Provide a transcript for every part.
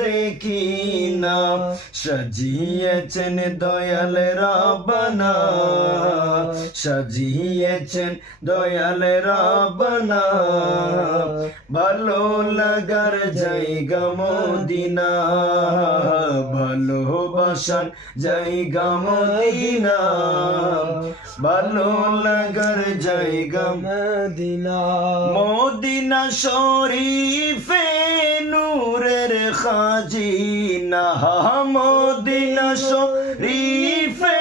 দেখি না সাজিয়েছেন দয়াল রাবনা সাজিয়েছেন দয়াল রাবনা ভালো লাগার জায়গা মদিনা ভালোবাসার জায়গা মদিনা, ভালো লাগার জায়গা মদিনা। মদিনা শরীফে খাজিনা মদিনা শরীফে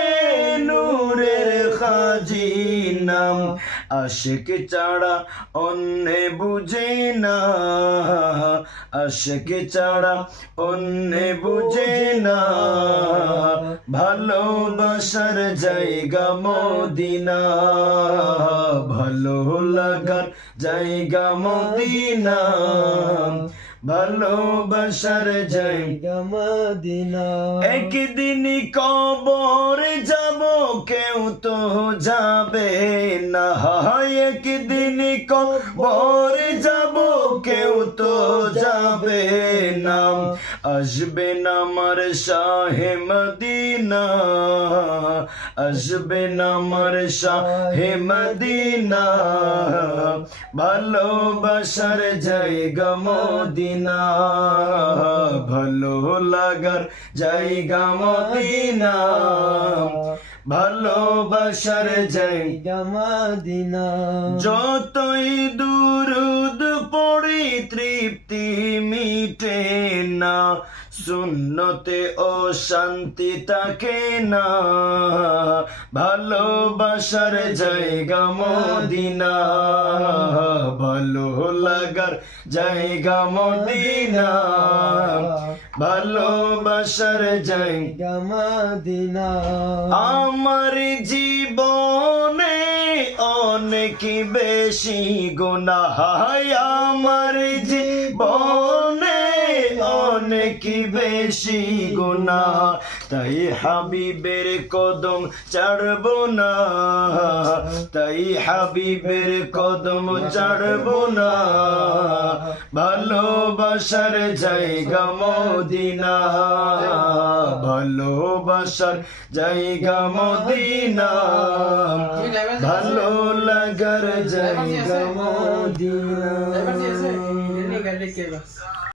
নূরের খাজিনা আশিক ছাড়া অন্য বুঝে না। আশিক ছাড়া অন্য বুঝে না। ভালোবাসার জায়গা মদিনা। ভালো লাগার জায়গা মদিনা। ভালোবাসার জায়গা মদিনা। একদিন কবর যাব কেউ তো যাবে না। একদিন কবর যাব কেউ যাবে না আসবে না আমার শাহে মদিনা, আসবে না আমার শাহে মদিনা। ভালোবাসার জায়গা মদিনা, ভালো লাগার জায়গা মদিনা। ভালোবাসার জায়গা মদিনা। যতই দুরুদ পড়ি তৃপ্তি মিটে না শূন্যতে ও শান্তি থাকে না। ভালোবাসার জায়গা মদিনা, ভালো লাগার জায়গা মদিনা, ভালোবাসার জায়গা মদিনা। আমার জীবনে অনেক বেশি গুণা আমার জীবনে অনেক বেশি গুণা, তাই হাবিবের কদম ছাড়ব না, তাই হাবিবের কদম ছাড়ব না। ভালোবাসার জায়গা মদিনা, ভালোবাসার জায়গা মদিনা, ভালো লাগার জায়গা Medina. ver de qué va.